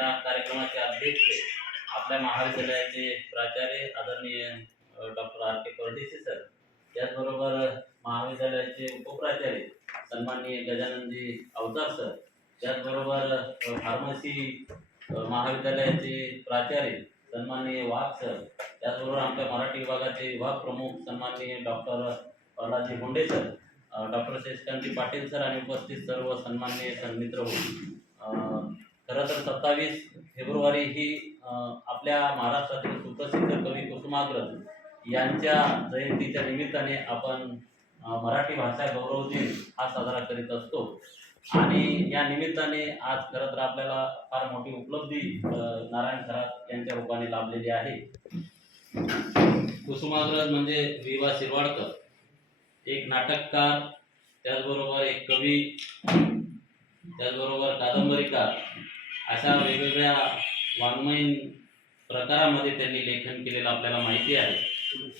या कार्यक्रमाचे अध्यक्ष आपल्या महाविद्यालयाचे प्राचार्य आदरणीय डॉक्टर आर के परदेशी सर, त्याचबरोबर महाविद्यालयाचे उपप्राचार्य सन्माननीय गजाननजी अवतार सर, त्याचबरोबर फार्मसी महाविद्यालयाचे प्राचार्य सन्माननीय वाघ सर, त्याचबरोबर आमच्या मराठी विभागाचे विभाग प्रमुख सन्माननीय डॉक्टर प्रल्हादजी मुंडे सर, डॉक्टर शशिकांतजी पाटील सर आणि उपस्थित सर्व सन्माननीय सन्मित्र हो. खरं तर 27 फेब्रुवारी ही आपल्या महाराष्ट्रातील सुप्रसिद्ध कवी कुसुमाग्रज यांच्या जयंतीच्या निमित्ताने आपण मराठी भाषा गौरव दिन हा साजरा करीत असतो. आणि या निमित्ताने आज खरं तर आपल्याला फार मोठी उपलब्धी नारायण खरात यांच्या रूपाने लाभलेली आहे. कुसुमाग्रज म्हणजे वि.वा. शिरवाडकर, एक नाटककार, त्याचबरोबर एक कवी, त्याचबरोबर कादंबरीकार, अशा वेगवेगळ्या वाङ्मयीन प्रकारामध्ये त्यांनी लेखन केलेलं आपल्याला माहिती आहे.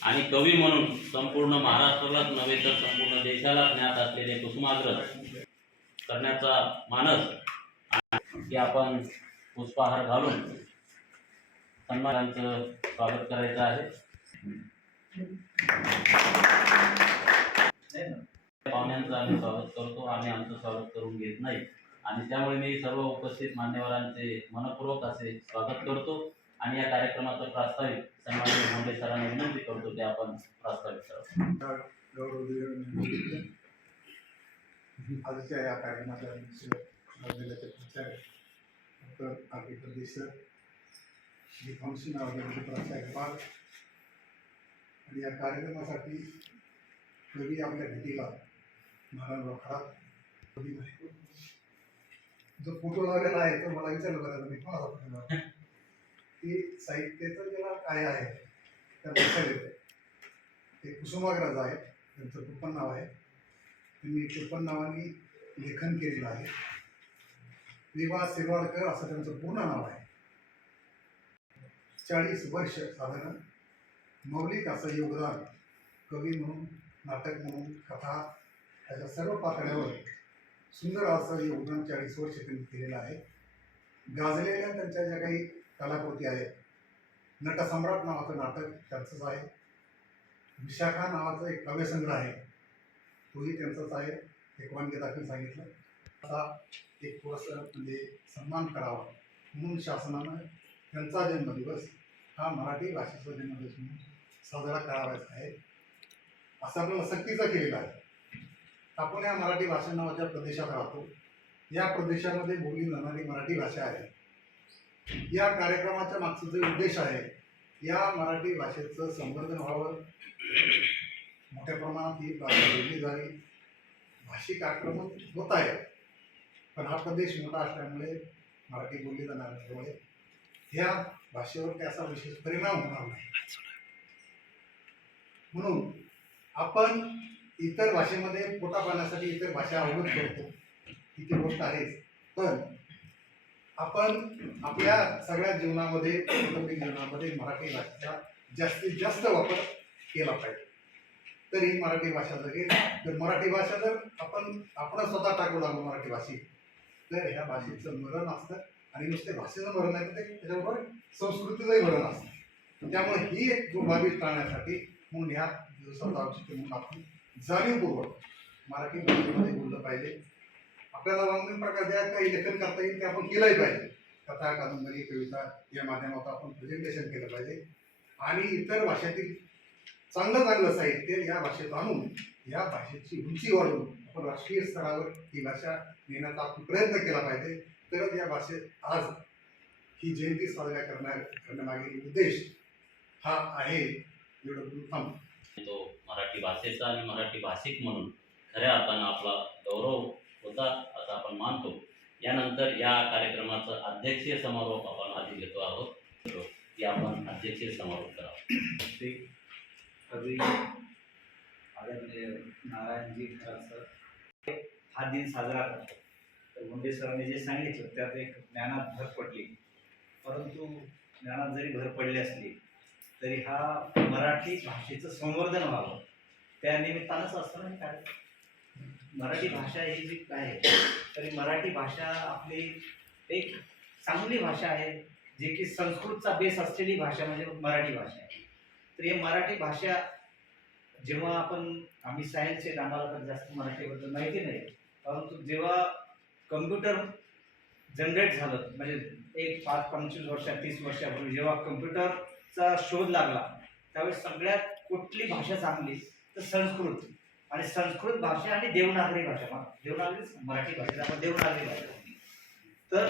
आणि कवी म्हणून संपूर्ण महाराष्ट्रालाच नव्हे तर संपूर्ण देशाला ज्ञात असलेले कुसुमाग्रज करण्याचा मानस की आपण पुष्पहार घालून सन्मानांचं स्वागत करायचं आहे. पाहुण्यांचं आम्ही स्वागत करतो, आम्ही आमचं स्वागत करून घेत नाही. आणि त्यामुळे मी सर्व उपस्थित मान्यवरांचे मनपूर्वक असे स्वागत करतो. आणि या कार्यक्रमाचं प्रास्ताविक सन्माननीय मुंडे सरांना विनंती करतो की आपण प्रास्ताविक करावं. आजच्या या कार्यक्रमाच्या जिल्ह्याचे प्राचार्य डॉक्टर आर के परदेशी सर, श्री फार्मसी महाविद्यालयाचे प्राचार्य वाघ, आणि या कार्यक्रमासाठी कवी आपल्या भेटीला नारायणराव खरात कवी आहे. जो फोटो लावलेला आहे तो मला विचारलं बरं मी कोणाला फोटो लावला की साहित्याचं ज्याला काय आहे त्या लक्षात येतं. ते कुसुमाग्रज आहे, त्यांचं टोपण नाव आहे. त्यांनी टोपण नावाने लेखन केलेलं आहे. वि.वा. शिरवाडकर असं त्यांचं पूर्ण नाव आहे. 40 वर्ष साधारण मौलिक असं योगदान कवी म्हणून, नाटक म्हणून, कथा अशा सर्व पातळ्यावर सुंदर असं योगदान 40 वर्ष त्यांनी केलेलं आहे. गाजलेल्या त्यांच्या ज्या काही कलाकृती आहेत, नटसम्राट नावाचं नाटक त्यांचंच आहे. विशाखा नावाचं एक काव्यसंग्रह आहे, तोही त्यांचाच आहे. एक वाक्य दाखल सांगितलं असा एक थोडंसं म्हणजे सन्मान करावा म्हणून शासनानं त्यांचा जन्मदिवस हा मराठी भाषेचा जन्मदिवस म्हणून साजरा करावायचा आहे असं आपल्याला सक्तीचा केलेला आहे. आपण या मराठी भाषा नावाच्या प्रदेशात राहतो. या प्रदेशामध्ये बोलली जाणारी मराठी भाषा आहे. या कार्यक्रमाच्या मागचा जो उद्देश आहे, या मराठी भाषेचं संवर्धन व्हावं, मोठ्या प्रमाणात ही बोलली जावी, भाषिक आक्रमण होत आहे. पण हा प्रदेश मोठा असल्यामुळे, मराठी बोलली जाणार असल्यामुळे ह्या भाषेवर त्याचा विशेष परिणाम होणार नाही. म्हणून आपण इतर भाषेमध्ये पोटा पाण्यासाठी इतर भाषा अवगत करतो, ही ती गोष्ट आहेच. पण आपण आपल्या सगळ्या जीवनामध्ये, कौटुंबिक जीवनामध्ये मराठी भाषेचा जास्तीत जास्त वापर केला पाहिजे. तर ही मराठी भाषा जगेल. तर मराठी भाषा जर आपण स्वतः टाकू लागलो मराठी भाषेत, तर ह्या भाषेचं मरण असतं. आणि नुसते भाषेचं मरण आहे तर त्याच्याबरोबर संस्कृतीचंही मरण असतं. त्यामुळे ही एक बाबी टाळण्यासाठी म्हणून ह्या दिवसाचा औचित्य म्हणून आपण जाणीवपूर्वक मराठी भाषेमध्ये बोललं पाहिजे. आपल्याला वाङ्मयीन प्रकार ज्या काही लेखन करता येईल ते आपण केलंही पाहिजे. कथा, कादंबरी, कविता या माध्यमातून आपण प्रेझेंटेशन केलं पाहिजे. आणि इतर भाषेतील चांगलं साहित्य या भाषेत आणून या भाषेची उंची वाढवून आपण राष्ट्रीय स्तरावर ही भाषा नेण्याचा आपण प्रयत्न केला पाहिजे. तरच या भाषेत आज ही जयंती साजरा करण्यामागील उद्देश हा आहे. एवढं प्रथम तो मराठी भाषेचा आणि मराठी भाषिक म्हणून खऱ्या अर्थानं आपला गौरव होता असं आपण मानतो. यानंतर या कार्यक्रमाचं अध्यक्षीय समारोप आपण आधी घेतो आहोत की आपण अध्यक्षीय समारोप करावा. कवी आदरणीय नारायणजी खरात सर हा दिन साजरा करतो. तर मुंडे सरांनी जे सांगितलं त्यात एक ज्ञानात भर पडली. परंतु ज्ञानात जरी भर पडली असली तरी हा मराठी भाषेचं संवर्धन व्हावं त्या निमित्तानंच असतं ना काय. मराठी भाषा ही जी आहे तरी मराठी भाषा आपली एक चांगली भाषा आहे, जे की संस्कृतचा बेस असलेली भाषा म्हणजे मराठी भाषा आहे. तर ही मराठी भाषा जेव्हा आम्ही सायन्स आहेत, आम्हाला तर जास्त मराठीबद्दल माहिती नाही, परंतु जेव्हा कम्प्युटर जनरेट झालं म्हणजे एक 5-25 वर्षात 30 वर्षापूर्वी जेव्हा कम्प्युटरचा शोध लागला, त्यावेळेस सगळ्यात कुठली भाषा चांगली तर संस्कृत. आणि संस्कृत भाषा आणि देवनागरी भाषा, मराठी भाषेला आपण देवनागरी भाषा. तर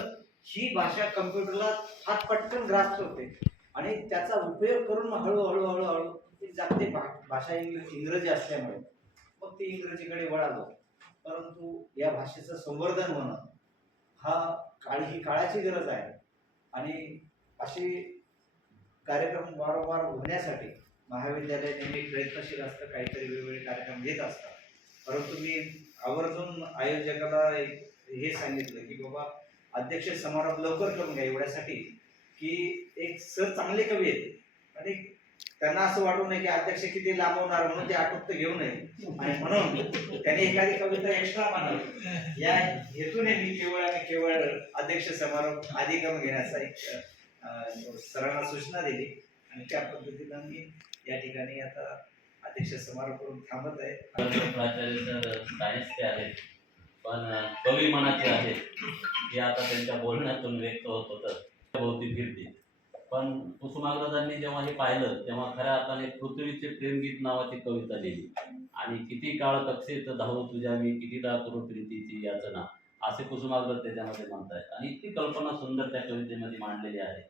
ही भाषा कम्प्युटरला फार पटकन ग्रास होते आणि त्याचा उपयोग करून मग हळूहळू हळूहळू ती जागतिक भाषा इंग्रजी असल्यामुळे मग ती इंग्रजीकडे वळालो. परंतु या भाषेचं संवर्धन होणं ही काळाची गरज आहे आणि अशी कार्यक्रम वारंवार होण्यासाठी महाविद्यालय नेहमी प्रयत्नशील असतं, काहीतरी वेगवेगळे कार्यक्रम घेत असतात. परंतु मी आवर्जून आयोजकाला हे सांगितलं की बाबा अध्यक्ष समारोप लवकर करून घ्या, एवढ्यासाठी की एक सर चांगले कवी आहेत आणि त्यांना असं वाटू नये की अध्यक्ष किती लांबवणार म्हणून ते आटोपत घेऊ नये, आणि म्हणून त्यांनी एखादी कविता एक्स्ट्रा मानली. या हेतूने मी केवळ अध्यक्ष समारोप आधी करून घेण्याचा एक सरांना सूचना दिली आणि त्या पद्धतीनं मी या ठिकाणी आता अध्यक्ष समारोप करून थांबत आहे. प्राचार्य सर सायन्सचे आहेत पण कवी मनाचे आहेत, हे आता त्यांच्या बोलण्यातून व्यक्त होत होतं भोवती फिरती. पण कुसुमाग्रजांनी जेव्हा हे पाहिलं तेव्हा खऱ्या अर्थाने पृथ्वीचे प्रेमगीत नावाची कविता लिहिली आणि किती काळ कक्षेत धावू तुझ्या मी कितीदा करू प्रीतीची याचना, असे कुसुमाग्रज त्याच्यामध्ये म्हणतात आणि इतकी कल्पना सुंदर त्या कवितेमध्ये मांडलेली आहे.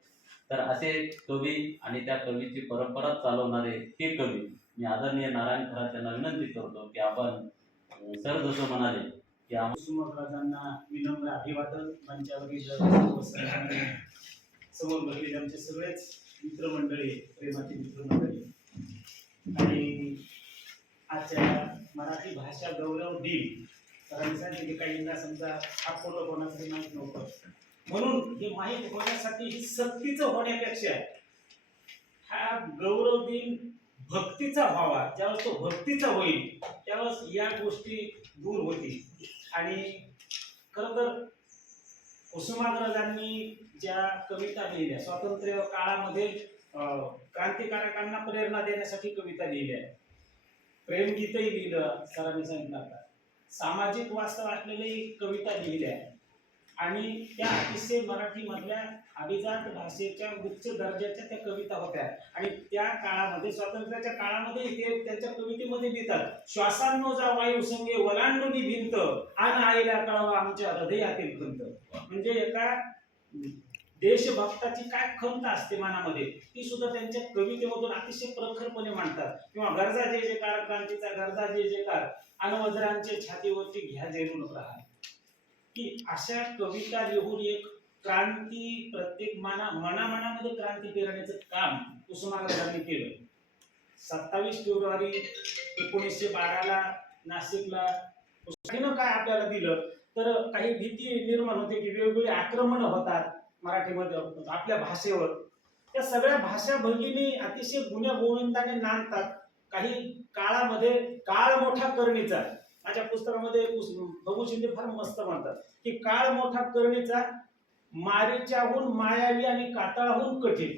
तर असे कवी आणि त्या कवीची परंपरा चालवणारे हे कवी मी आदरणीय नारायण खरात यांना विनंती करतो की आपण सर जसं म्हणाले की कुसुमाग्रजांना विनम्र अभिवादन. मंचावरील सर्व सन्माननीय समोर बसलेले आमचे सगळेच मित्रमंडळी, प्रेमाची मित्रमंडळी, आणि आजच्या मराठी भाषा गौरव दिन सरांनी सांगितले काहींना समजा हा फोटो कोणासाठी माहीत नव्हतं, म्हणून हे माहीत होण्यासाठी ही सक्तीचं होण्यापेक्षा हा गौरव दिन भक्तीचा व्हावा. ज्यावेळेस तो भक्तीचा होईल त्यावेळेस या गोष्टी दूर होतील. आणि खरं तर कुसुमाग्रजांनी ज्या कविता लिहिल्या स्वातंत्र्य काळामध्ये क्रांतिकारकांना प्रेरणा देण्यासाठी कविता लिहिल्या, प्रेमगीतही लिहिलं सरांनी सांगितलं, आता सामाजिक वास्तव असलेली कविता लिहिल्या आणि त्या अतिशय मराठीमधल्या अभिजात भाषेच्या उच्च दर्जाच्या त्या कविता होत्या. आणि त्या काळामध्ये स्वातंत्र्याच्या काळामध्ये ते त्यांच्या कवितेमध्ये लिहितात, श्वासांनो जा वायू संगे वलांडुनी भिंत आन आईला कळवा आमच्या हृदयातील खंत. म्हणजे एका देशभक्ताची काय खंत असते मनामध्ये ती सुद्धा त्यांच्या कवितेमधून अतिशय प्रखरपणे मांडतात. किंवा गरजा जे कार क्रांतीचा गरजा जे कार अनवजरांचे छातीवरती घ्या जेरून राहा, की अशा कविता लिहून एक क्रांती प्रत्येक मनामध्ये क्रांती पेरण्याचं काम कुसुमाग्रजांनी केलं. 27 फेब्रुवारी 1912 नाशिकला कुसुमाग्रजांनी काय आपल्याला दिलं तर काही भीती निर्माण होते की वेगवेगळे आक्रमण होतात मराठीमध्ये आपल्या भाषेवर. त्या सगळ्या भाषा भगिनी अतिशय गुण्या गोविंदाने नांदतात. काही काळामध्ये काळ मोठा करणीचा, माझ्या पुस्तकामध्ये बघू शिंदे फार मस्त म्हणतात की काळ मोठा करणीचा मारीच्याहून मायावी आणि कातळाहून कठीण.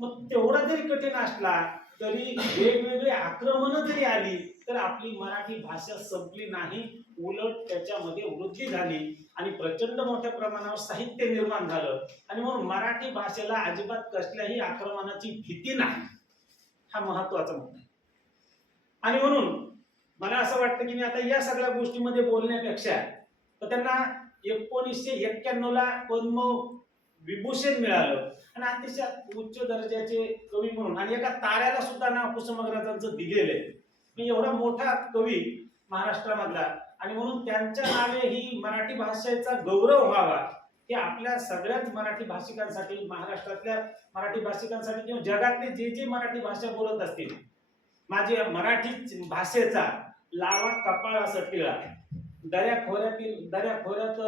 मग तेवढा जरी कठीण असला तरी वेगवेगळे आक्रमण जरी आली तर आपली मराठी भाषा संपली नाही, उलट त्याच्यामध्ये वृद्धी झाली आणि प्रचंड मोठ्या प्रमाणावर साहित्य निर्माण झालं. आणि म्हणून मराठी भाषेला अजिबात कसल्याही आक्रमणाची भीती नाही, हा महत्वाचा मुद्दा आहे. आणि म्हणून मला असं वाटतं की मी आता या सगळ्या गोष्टीमध्ये बोलण्यापेक्षा त्यांना 1991 ला पद्मविभूषण मिळालं आणि अतिशय उच्च दर्जाचे कवी म्हणून आणि एका ताऱ्याला सुद्धा नाव कुसुमाग्रजांचं दिलेलं आहे. मी एवढा मोठा कवी महाराष्ट्रामधला आणि म्हणून त्यांच्या नावे ही मराठी भाषेचा गौरव व्हावा हे आपल्या सगळ्याच मराठी भाषिकांसाठी, महाराष्ट्रातल्या मराठी भाषिकांसाठी किंवा जगातले जे मराठी भाषा बोलत असतील, माझ्या मराठी भाषेचा लावा कपाळाचा टिळा, दऱ्याखोऱ्यात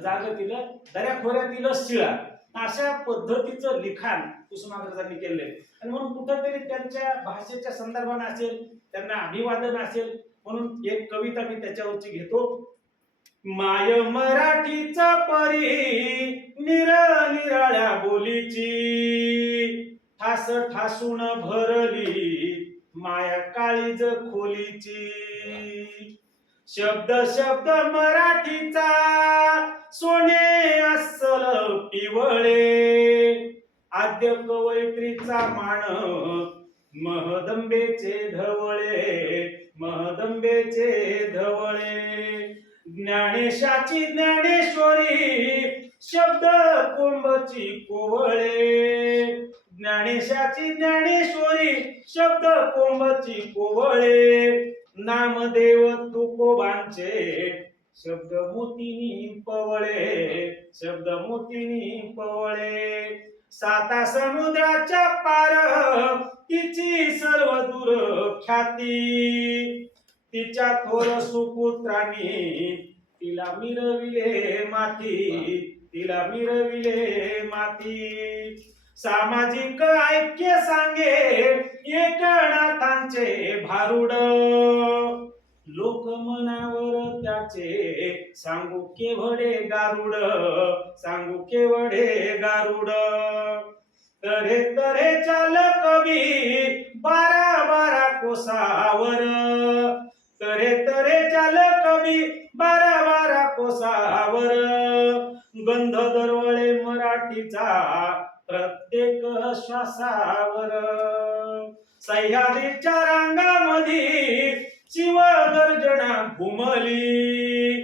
जागतील दऱ्याखोऱ्यातीलच शिळा, अशा पद्धतीचं लिखाण कुसुमाग्रजांनी केलंय. आणि म्हणून कुठंतरी त्यांच्या भाषेच्या संदर्भाने असेल, त्यांना अभिवादन असेल म्हणून एक कविता मी त्याच्यावरची घेतो. माय मराठीचा परी निराळ्या बोलीची ठास ठासून भरली माया काळीज खोलीची शब्द शब्द मराठीचा सोने अस्सल पिवळे आद्य कवयित्रीचा मान महदंबेचे धवळे ज्ञानेशाची ज्ञानेश्वरी शब्द कोंबची कोवळे ज्ञानेशाची ज्ञानेश्वरी शब्द कोंबची कोवळे नामदेव तुकोबांचे शब्द मोतीनी पवळे साता समुद्राच्या पार तिची सर्व दूर ख्याती तिच्या थोर सुपुत्रांनी तिला मिरविले माती सामाजिक ऐक्य सांगे एकनाथांचे भारुड लोकमनावर त्याचे सांगू केवढे गारुड तरे तरे चाल कवी बारा कोसावर बारा कोसावर गंध दरवळे मराठीचा प्रत्येक श्वासावर सह्याद्रीच्या रांगामध्ये शिव गर्जना घुमली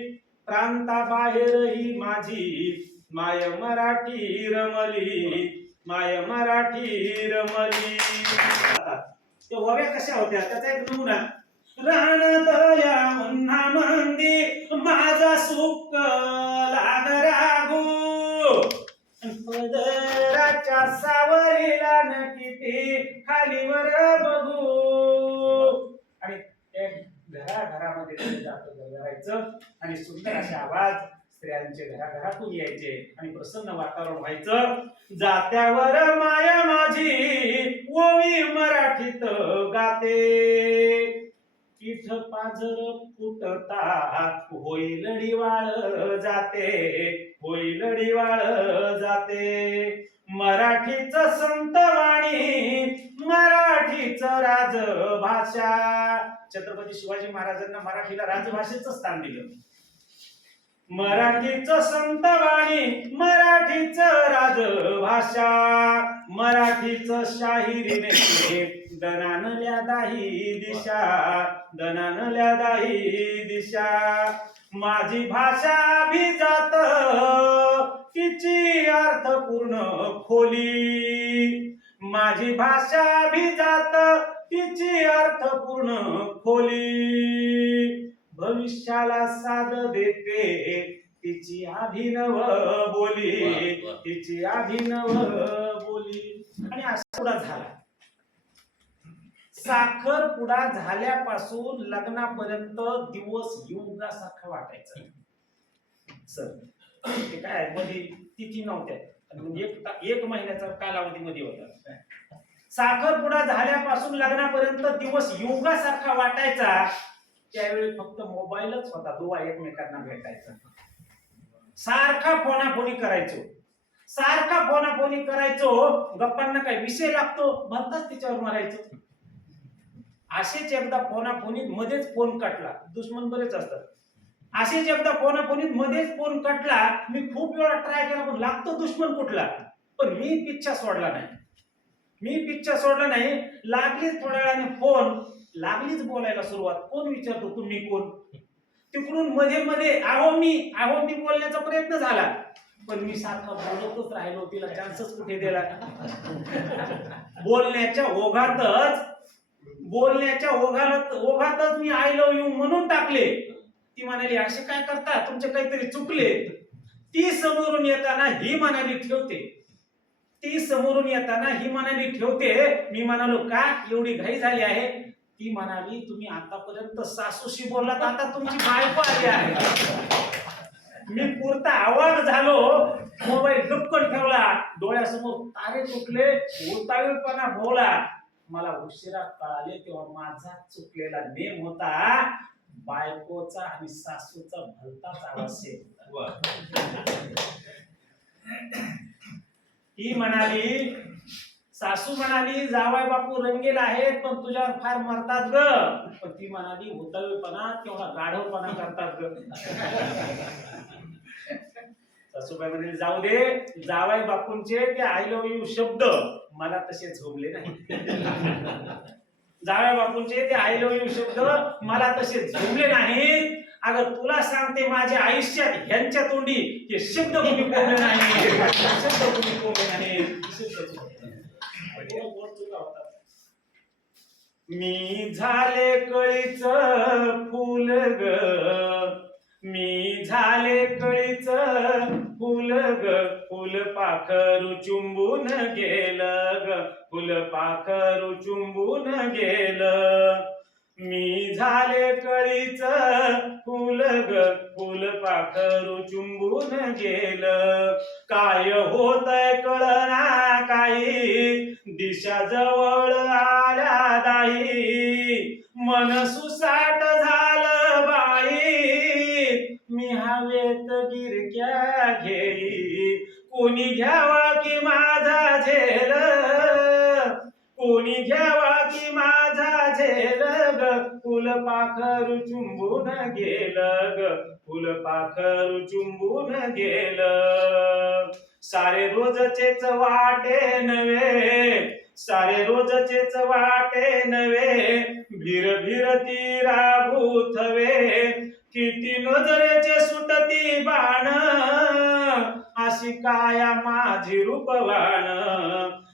प्रांताबाहेरही माझी माय मराठी रमली ते ओव्या कशा होत्या त्याचा एक नमुना रानदया उन्हामंदी माझा सुख लाग रागू पदराच्या सावरीला न किती खालीवर बघू आणि घराघरामध्ये जायचं आणि सुंदर असे आवाज स्त्रियांचे घराघरातून यायचे आणि प्रसन्न वातावरण व्हायचं जात्यावर माया माझी ओवी मराठीत गाते पीठ पाजर फुटतात होईल डिवाळ जाते मराठीच संतवाणी मराठीच राजभाषा छत्रपती शिवाजी महाराजांना मराठीला राजभाषेचं स्थान दिलं मराठीच संतवाणी मराठीच राजभाषा मराठीच शाहिरीने दनानल्या दाही दिशा माझी भाषा अभिजात तिची अर्थपूर्ण खोली माझी भाषा अभिजात तिची अर्थपूर्ण खोली भविष्याला साथ देते तिची अभिनव बोली आणि असा पुढा झाला साखरपुडा झाल्यापासून लग्नापर्यंत दिवस युगासारखा वाटायचा सर ते काय मध्ये तिथी नव्हत्या एक महिन्याचा कालावधी मध्ये होता साखरपुडा झाल्यापासून लग्नापर्यंत दिवस युगासारखा वाटायचा त्यावेळी फक्त मोबाईलच होता दुवा एकमेकांना भेटायचा सारखा फोनाफोनी करायचो गप्पांना काय विषय लागतो भलताच तिच्यावर मारायचो असेच एकदा फोनाफोनीत मध्येच फोन कटला दुश्मन बरेच असतात असेच एकदा फोनाफोनीत मध्येच फोन कटला मी खूप वेळा ट्राय केला पण लागतो दुश्मन कुठला पण मी पिच्छा सोडला नाही लागलीच थोड्या वेळाने फोन लागलीच बोलायला सुरुवात कोण विचारतो तुम्ही कोण तिकडून मध्ये आहो मी बोलण्याचा प्रयत्न झाला पण मी सारखा बोलतच राहिलो तिला चान्सच कुठे दिला बोलण्याच्या ओघातच मी आय लव्ह यू म्हणून टाकले ती म्हणाली असे काय करता तुमचे काहीतरी चुकले ती समोरून येताना ही म्हणाली ठेवते मी म्हणालो का एवढी घाई झाली आहे ती म्हणाली तुम्ही आतापर्यंत सासूशी बोललात आता तुमची बायको आली आहे मी पुरता आवाज झालो मोबाईल डुक्कन ठेवला डोळ्यासमोर तारे तुटले उतावीळपणा भोवला मला उशिरा कळाले तेव्हा माझा चुकलेला नेम होता बायकोचा आणि सासूचा भलताच आवाज सेम होता. वा. ती म्हणाली, सासू म्हणाली जावाय बापू रंगेल आहेत पण तुझ्यावर फार मरतात ग. पण ती म्हणाली होतवेपणा तेवढा गाढवपणा करतात ग. सासूबाई म्हणाली जाऊ दे, जावाय बापूंचे ते आय लव्ह यू शब्द मला तसे झोंबले नाही. जावया बापूंचे ते आय लव्ह यू शब्द मला तसे झोंबले नाहीत. अगं तुला सांगते माझ्या आयुष्यात ह्यांच्या तोंडी हे शब्द कोणी कोंबले नाही, शब्द कोणी कोंबले नाही. मी झाले कळीच फुल ग, मी झाले कळीच फुल ग, फुल पाखरू चुंबून गेलं ग, फुल पाखरू चुंबून गेलं. मी झाले कळीच फुल ग, फुल पाखरू चुंबून गेलं. काय होतंय कळना काही, दिशा जवळ आल्या दाई, मन सुसाट झालं बाई, मी हवेत गिरक्या घेई, कोणी घ्यावा की माझा झेल, कोणी घ्यावा की माझा झेल ग, फुल पाखरू चुंबून गेलं ग, फुल पाखरू चुंबून गेलं. सारे रोजचेच वाटे नवे, सारे रोजचेच वाटे नवे, भीर भीरती राभूथवे, किती नजरेचे सुटती बाण, अशी काया माझी रूपवाण.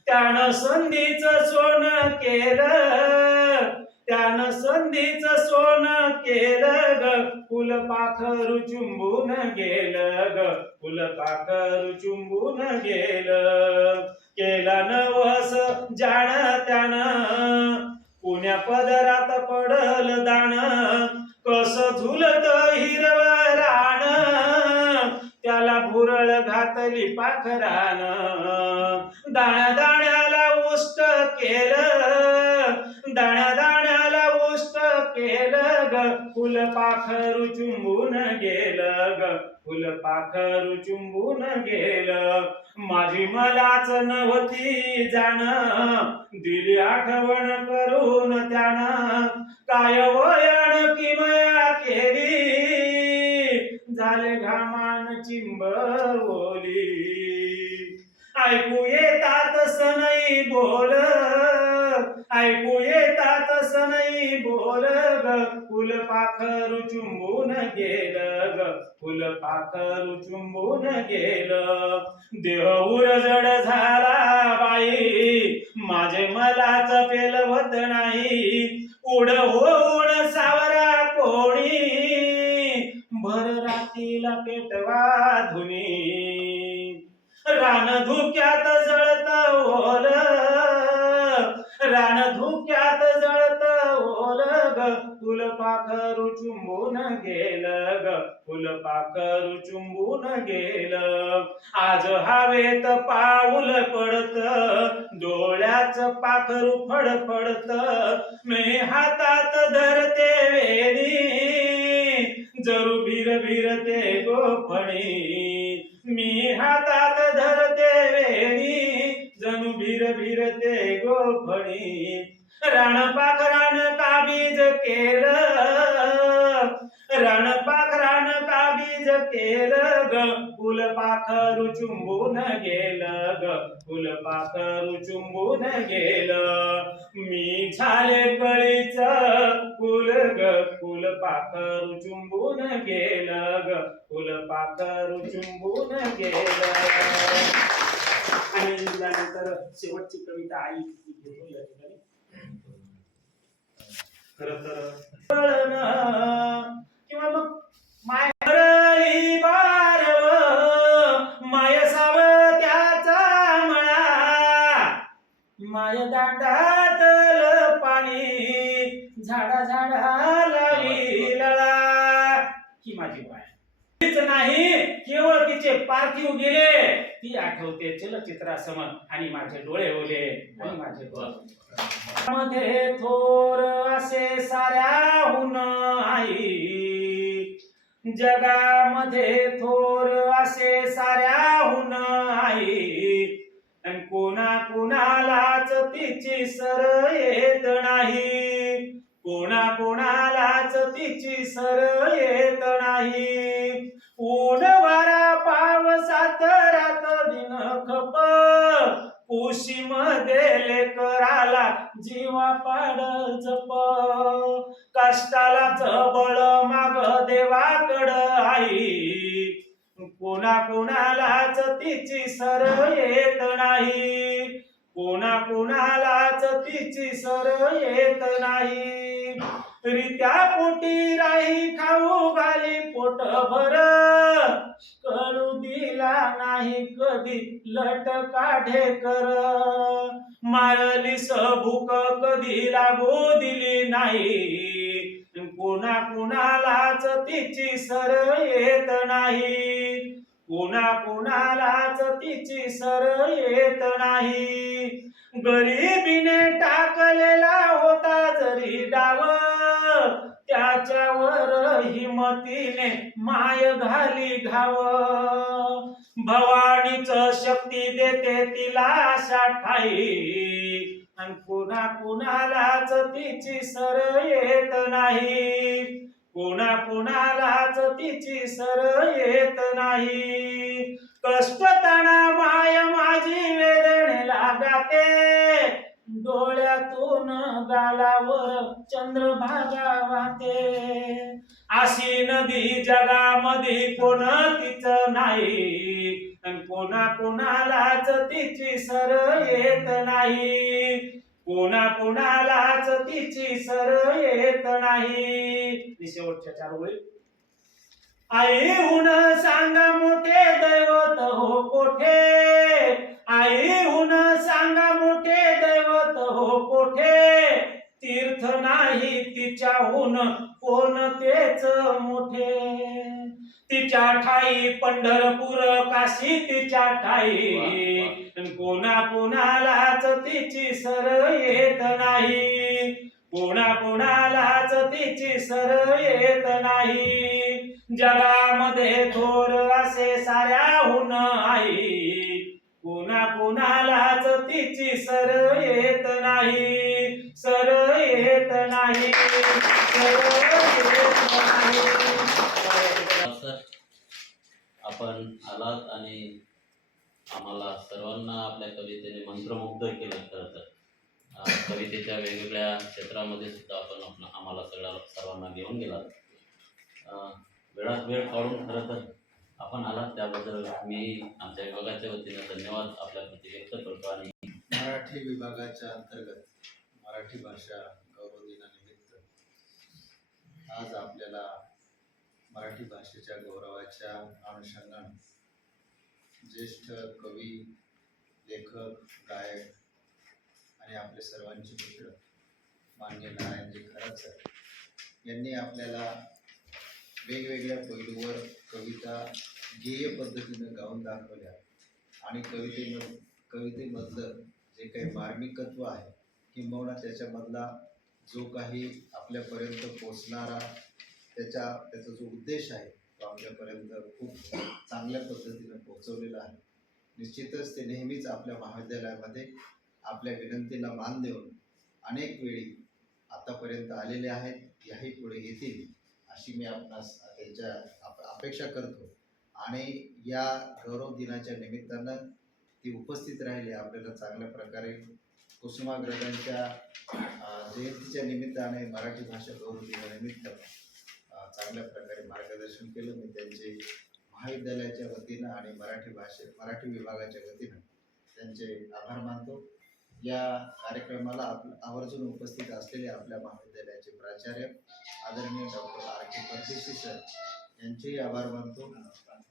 त्यानं संधीच सोनं केलं, त्यानं संधीच सोनं केलं ग, फुल पाखरू चुंबून गेलं ग, फुल पाखरू चुंबून गेलं. केला नवस जाण त्यानं, पुण्या पदरात पडल दाण, कस झुलत हिरवं रान, त्याला भुरळ घातली पाखरान. दाण्या दाण्याला उष्ट केलं, दाण्या दाण्याला उष्ट केलं ग, फुल पाखरू चुंबून गेलं ग, फुल पाखरू चुंबून गेलं. माझी मलाच नव्हती जाण, दिली आठवण करून त्यानं, काय वयान किमया केली, झाले घामान चिंब ओली. ऐकू येतात सनई बोल, ऐकू येतात सनई बोल ग, फुल पाखरू चुंबून गेलं ग, फुल पाखरू चुंबून गेलं. देह उरजड झाला बाई, माझे मलाच पेलवत नाही, उड होऊन सावरा कोणी, भर रातीला पेटवा धुनी. रान धुक्यात जळत ओल, रान धुक्यात जळत ओल ग, फुल पाखरू चुंबून गेलं ग, फुल पाखरू चुंबून गेलं. आज हवेत पाऊल पडत, डोळ्याच पाखरू फडफडत, मी हातात धरते वेणी, जरू भीर भीरते गोफणी, मी हातात धरते वेणी, जणू भीर भीरते गोफणी. रानपाखरान काबीज केलं, रानपाखरान काबीज केलं ग, फुल पाखरू चुंबून गेलं ग, फुल पाखरू चुंबून गेलं. मी झाले कळीच फुल ग, फुल पाखरू चुंबून गेलं ग, फुल पाखरू चुंबून गेलं. आणि त्यानंतर शेवटची कविता आई घेतो या ठिकाणी. खरं तर किंवा मग माय हरळी बारव, माय सावत्याचा मळा, माय दांडातल पाणी, झाडा झाडाला लळा, ही माझी बाय. नाही केवळ तिचे पार्थिव गेले, ती आठवते चलचित्रासमोर आणि माझे डोळे ओले आणि माझे डोळे मध्ये थोर असे साऱ्याहून आई, जगामध्ये थोर असे साऱ्याहून आई, अन कोणा कोणालाच तिची सर येत नाही, कोणा कोणालाच तिची सर येत नाही. ऊन वारा पावसात रात दिन खप, कुशीमध्ये लेकराला जीवा पाड जप, कष्टालाच बळ माग देवाकड आई, कोणा कोणालाच तिची सर येत नाही, कोणा कोणालाच तिची सर येत नाही. रित्या पोटी राही खाऊ घाली पोट भर, कळू दिला नाही कधी लट काढे कर, मारलीस भूक कधी लागू दिली नाही, कोणा कोणालाच तिची सर येत नाही, कोणा कोणालाच तिची सर येत नाही. गरिबीने टाकलेला होता जरी डाव, त्याच्यावर हिमतीने माय घाली घाव, भवानीच शक्ती देते तिला अशा ठाई, आणि कोणा कोणालाच तिची सर येत नाही, कोणा कोणालाच तिची सर येत नाही. कष्ट ताणा माय माझी वेदनेला गाते, डोळ्यातून गालावर चंद्रभागा वाहते, अशी नदी जगामध्ये कोणतीच नाही, आणि कोणा कोणालाच तिची सर येत नाही, कोणा कोणालाच तिची सर येत नाही. शेवटच्या 4 ओळी. आईहून सांगा मोठे दैवत हो कोठे, आईहून सांगा मोठे दैवत हो कोठे, तीर्थ नाही तिच्याहून कोणतेच मोठे, तिच्या ठाई पंढरपूर काशी तिच्या ठाई, कोणा कोणालाच तिची सर येत नाही, कोणा कोणालाच तिची सर येत नाही. जगामध्ये थोर असे साऱ्याहून आई, कोणा कोणालाच तिची सर येत नाही, सर येत नाही, सर येत नाही. सर, आपण आलात आणि आम्हाला सर्वांना आपल्या कवितेने मंत्रमुग्ध केलं. खरं तर कवितेच्या वेगवेगळ्या क्षेत्रामध्ये सुद्धा आपण आम्हाला सर्वांना घेऊन गेलात. वेळात वेळ काढून खरं तर आपण आलात त्याबद्दल मी आमच्या विभागाच्या वतीने धन्यवाद आपल्याप्रती व्यक्त करतो. आणि मराठी विभागाच्या अंतर्गत मराठी भाषा गौरव दिनानिमित्त आज आपल्याला मराठी भाषेच्या गौरवाच्या अनुषंगाने ज्येष्ठ कवी, लेखक, गायक आणि आपले सर्वांचे मित्र माननीय नारायणजी खरात यांनी आपल्याला वेगवेगळ्या पैलूवर कविता गेय पद्धतीनं गाऊन दाखवल्या आणि कवितेमधलं जे काही मार्मिकत्व आहे किंबहुना त्याच्यामधला जो काही आपल्यापर्यंत पोचणारा त्याचा जो उद्देश आहे तो आपल्यापर्यंत खूप चांगल्या पद्धतीनं पोहोचवलेला आहे. निश्चितच ते नेहमीच आपल्या महाविद्यालयामध्ये आपल्या विनंतीला मान देऊन अनेक वेळी आतापर्यंत आलेले आहेत, याही पुढे येतील अशी मी आपणास त्यांच्या अपेक्षा करतो. आणि या गौरव दिनाच्या निमित्तानं ती उपस्थित राहिली. आपल्याला चांगल्या प्रकारे कुसुमाग्रजांच्या जयंतीच्या निमित्ताने मराठी भाषा गौरव दिनानिमित्त चांगल्या प्रकारे मार्गदर्शन केलं. मी त्यांचे महाविद्यालयाच्या वतीनं आणि मराठी विभागाच्या वतीनं त्यांचे आभार मानतो. या कार्यक्रमाला आवर्जून उपस्थित असलेले आपल्या महाविद्यालयाचे प्राचार्य आदरणीय डॉक्टर R.K. परदेशी सर यांचेही आभार मानतो.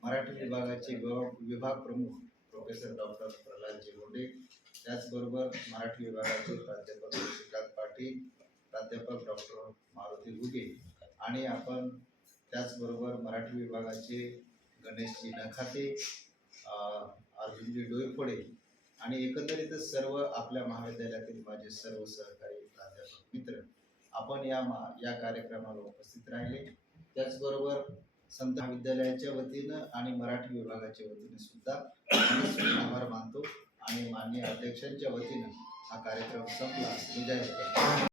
मराठी विभागाचे विभाग प्रमुख प्रोफेसर डॉक्टर प्रल्हादजी मुंडे, त्याचबरोबर मराठी विभागाचे प्राध्यापक श्रीकांत पाटील, प्राध्यापक डॉक्टर मारुती घुगे आणि आपण त्याचबरोबर मराठी विभागाचे गणेशजी नखाते, अर्जुनजी डोईफोडे आणि एकंदरीतच सर्व आपल्या महाविद्यालयातील माझे सर्व सहकारी प्राध्यापक मित्र आपण या कार्यक्रमाला उपस्थित राहिले. त्याचबरोबर संत महाविद्यालयाच्या वतीनं आणि मराठी विभागाच्या वतीने सुद्धा आभार मानतो आणि माननीय अध्यक्षांच्या वतीनं हा कार्यक्रम संपला असं मी जाहीर करतो.